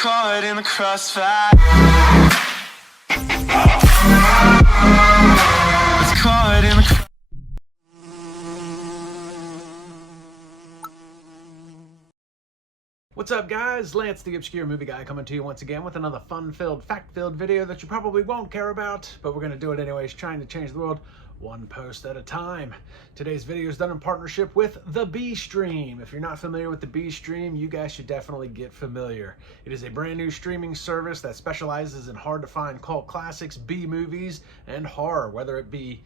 caught in the crossfire. It's caught in the What's up, guys? Lance the Obscure Movie Guy coming to you once again with another fun-filled, fact-filled video that you probably won't care about, but we're going to do it anyways, trying to change the world one post at a time. Today's video is done in partnership with the B Stream. If you're not familiar with the B Stream, you guys should definitely get familiar. It is a brand new streaming service that specializes in hard-to-find cult classics, B movies, and horror. Whether it be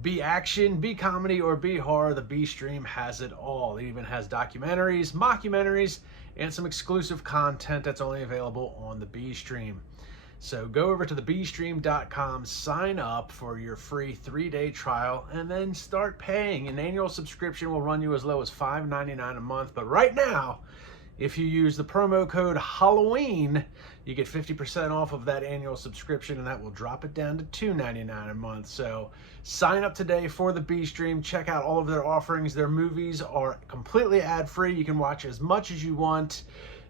B action, B comedy, or B horror, the B Stream has it all. It even has documentaries, mockumentaries, and some exclusive content that's only available on the B Stream. So go over to thebstream.com, sign up for your free 3-day trial, and then start paying. An annual subscription will run you as low as $5.99 a month, but right now, if you use the promo code Halloween, you get 50% off of that annual subscription, and that will drop it down to $2.99 a month. So sign up today for the B Stream. Check out all of their offerings. Their movies are completely ad-free. You can watch as much as you want,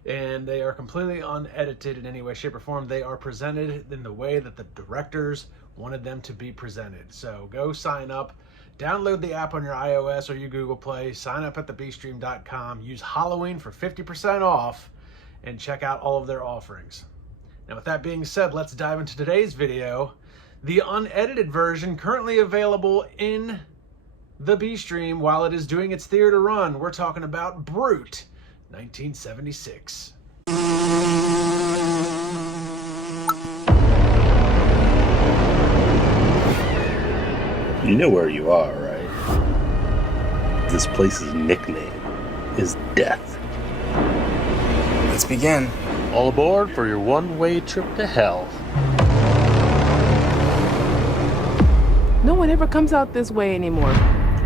and they are completely unedited in any way, shape, or form. They are presented in the way that the directors wanted them to be presented. So go sign up. Download the app on your iOS or your Google Play. Sign up at thebstream.com. Use Halloween for 50% off and check out all of their offerings. Now, with that being said, let's dive into today's video. The unedited version currently available in the B Stream while it is doing its theater run. We're talking about Brute, 1976. You know where you are, right? This place's nickname is Death. Let's begin. All aboard for your one-way trip to hell. No one ever comes out this way anymore.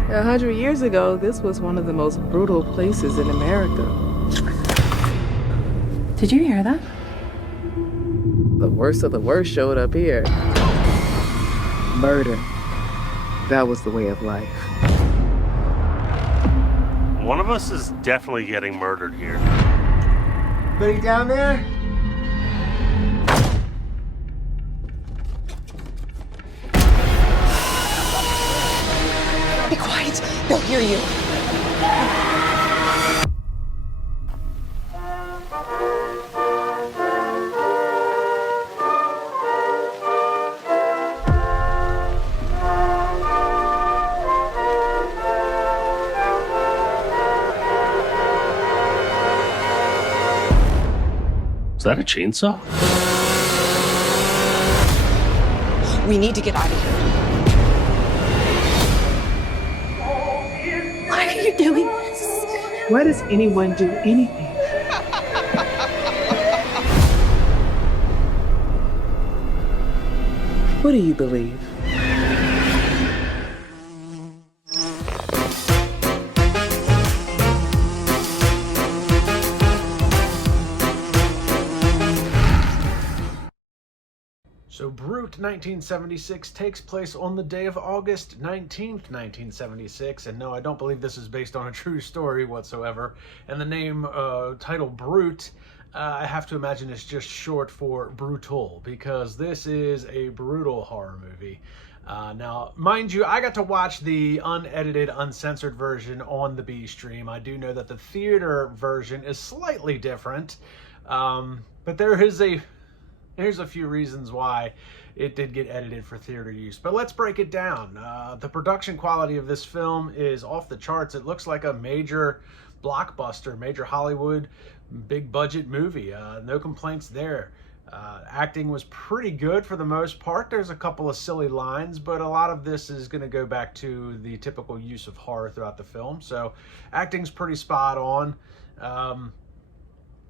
100 years ago, this was one of the most brutal places in America. Did you hear that? The worst of the worst showed up here. Murder. That was the way of life. One of us is definitely getting murdered here. Anybody down there? Be quiet. They'll hear you. Is that a chainsaw? We need to get out of here. Why are you doing this? Why does anyone do anything? What do you believe? So Brute 1976 takes place on the day of August 19th, 1976. And no, I don't believe this is based on a true story whatsoever. And the name, title Brute, I have to imagine is just short for brutal, because this is a brutal horror movie. Now, mind you, I got to watch the unedited, uncensored version on the B Stream. I do know that the theater version is slightly different, but here's a few reasons why it did get edited for theater use. But let's break it down. The production quality of this film is off the charts. It looks like a major blockbuster, major Hollywood, big budget movie. No complaints there. Acting was pretty good for the most part. There's a couple of silly lines, but a lot of this is going to go back to the typical use of horror throughout the film. So acting's pretty spot on.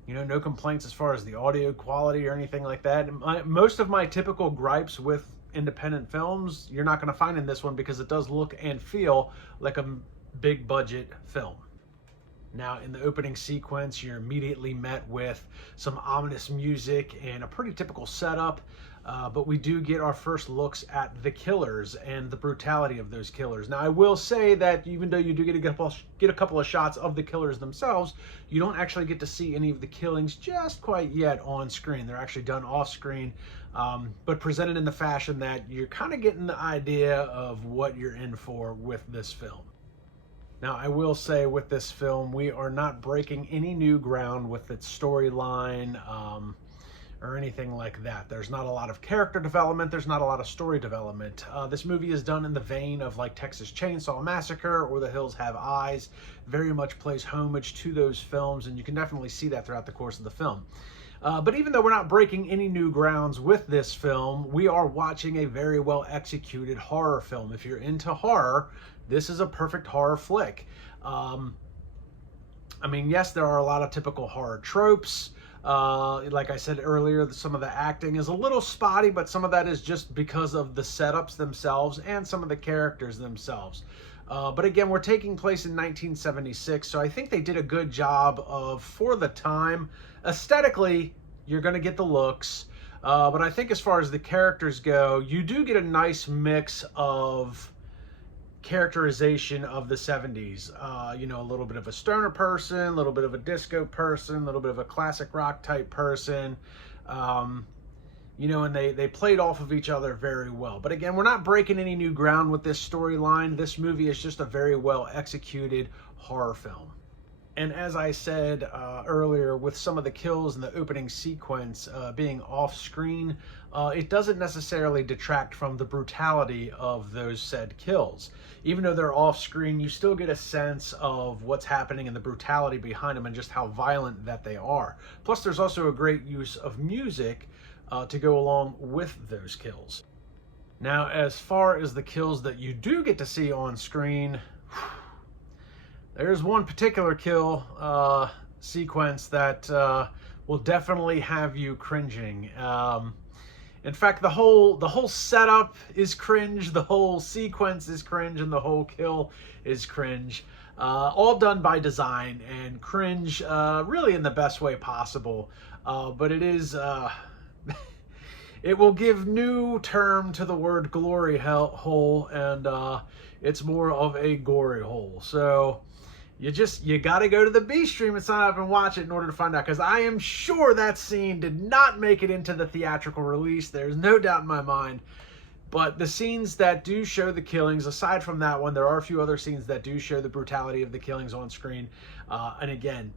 You know, no complaints as far as the audio quality or anything like that. Most of my typical gripes with independent films, you're not going to find in this one, because it does look and feel like a big budget film. Now, in the opening sequence, you're immediately met with some ominous music and a pretty typical setup, but we do get our first looks at the killers and the brutality of those killers. Now, I will say that even though you do get a couple of shots of the killers themselves, you don't actually get to see any of the killings just quite yet on screen. They're actually done off screen, but presented in the fashion that you're kind of getting the idea of what you're in for with this film. Now, I will say with this film, we are not breaking any new ground with its storyline or anything like that. There's not a lot of character development. There's not a lot of story development. This movie is done in the vein of like Texas Chainsaw Massacre or The Hills Have Eyes. Very much plays homage to those films, and you can definitely see that throughout the course of the film. But even though we're not breaking any new grounds with this film, we are watching a very well executed horror film. If you're into horror, this is a perfect horror flick. I mean, yes, there are a lot of typical horror tropes. Like I said earlier, some of the acting is a little spotty, but some of that is just because of the setups themselves and some of the characters themselves. But again, we're taking place in 1976, so I think they did a good job of, for the time, aesthetically, you're going to get the looks. But I think as far as the characters go, you do get a nice mix of characterization of the 70s. You know, a little bit of a stoner person, a little bit of a disco person, a little bit of a classic rock type person. You know, and they played off of each other very well. But again, we're not breaking any new ground with this storyline. This movie is just a very well executed horror film. And as I said earlier, with some of the kills in the opening sequence being off screen, it doesn't necessarily detract from the brutality of those said kills. Even though they're off screen, you still get a sense of what's happening and the brutality behind them and just how violent that they are. Plus, there's also a great use of music to go along with those kills. Now, as far as the kills that you do get to see on screen, there's one particular kill sequence that will definitely have you cringing. In fact, the whole setup is cringe, the whole sequence is cringe, and the whole kill is cringe. All done by design and cringe really in the best way possible. But it is... it will give new term to the word glory hole, and it's more of a gory hole. So you got to go to the B stream and sign up and watch it in order to find out, because I am sure that scene did not make it into the theatrical release. There's no doubt in my mind. But the scenes that do show the killings, aside from that one, there are a few other scenes that do show the brutality of the killings on screen. And again,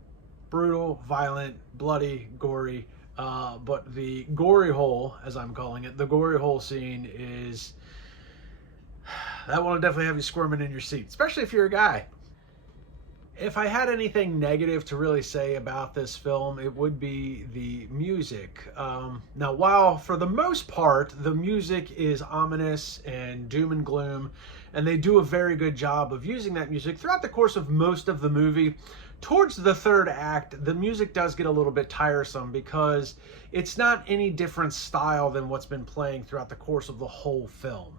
brutal, violent, bloody, gory. But the gory hole, as I'm calling it, the gory hole scene is... that one will definitely have you squirming in your seat, especially if you're a guy. If I had anything negative to really say about this film, it would be the music. Now, while for the most part, the music is ominous and doom and gloom, and they do a very good job of using that music throughout the course of most of the movie, towards the third act, the music does get a little bit tiresome because it's not any different style than what's been playing throughout the course of the whole film.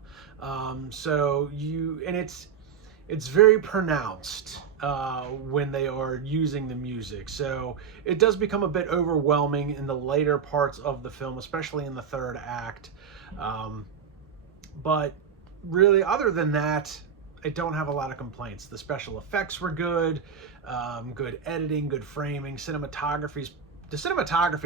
It's very pronounced when they are using the music. So it does become a bit overwhelming in the later parts of the film, especially in the third act. But really, other than that, I don't have a lot of complaints. The special effects were good, good editing, good framing, cinematography,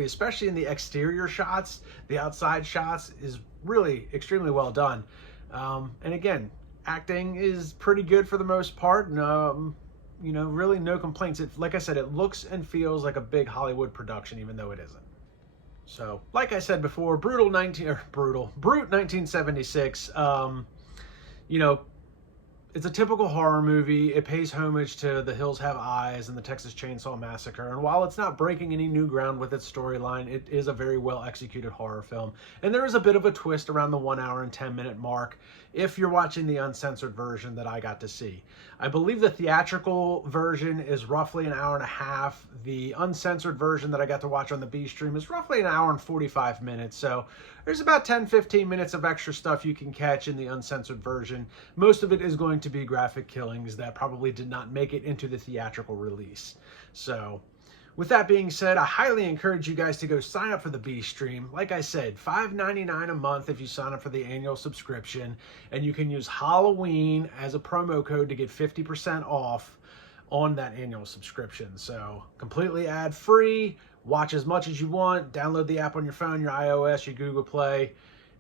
especially in the exterior shots, the outside shots, is really extremely well done. And again, acting is pretty good for the most part. You know, really no complaints. Like I said, it looks and feels like a big Hollywood production, even though it isn't. So, like I said before, Brute 1976. You know, it's a typical horror movie. It pays homage to The Hills Have Eyes and the Texas Chainsaw Massacre. And while it's not breaking any new ground with its storyline, it is a very well executed horror film. And there is a bit of a twist around the 1 hour and 10 minute mark if you're watching the uncensored version that I got to see. I believe the theatrical version is roughly an hour and a half. The uncensored version that I got to watch on the B stream is roughly an hour and 45 minutes. So there's about 10-15 minutes of extra stuff you can catch in the uncensored version. Most of it is going to be graphic killings that probably did not make it into the theatrical release. So with that being said, I highly encourage you guys to go sign up for the B stream. Like I said, $5.99 a month if you sign up for the annual subscription, and you can use Halloween as a promo code to get 50% off on that annual subscription. So completely ad-free, watch as much as you want, download the app on your phone, your iOS, your Google Play,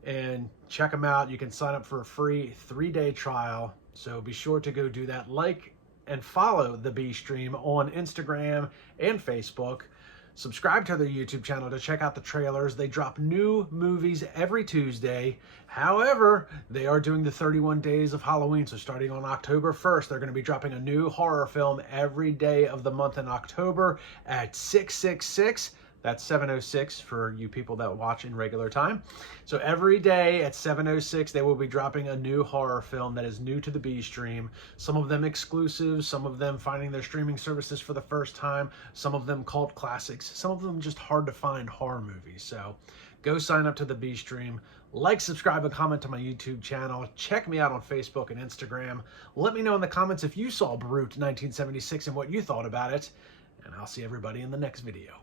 and check them out. You can sign up for a free 3-day trial. So be sure to go do that. Like and follow the B stream on Instagram and Facebook. Subscribe to their YouTube channel to check out the trailers. They drop new movies every Tuesday. However, they are doing the 31 days of Halloween. So starting on October 1st, they're going to be dropping a new horror film every day of the month in October at 666. That's 7:06 for you people that watch in regular time. So every day at 7:06, they will be dropping a new horror film that is new to the B stream. Some of them exclusive, some of them finding their streaming services for the first time, some of them cult classics, some of them just hard to find horror movies. So go sign up to the B stream. Like, subscribe, and comment to my YouTube channel. Check me out on Facebook and Instagram. Let me know in the comments if you saw Brute 1976 and what you thought about it. And I'll see everybody in the next video.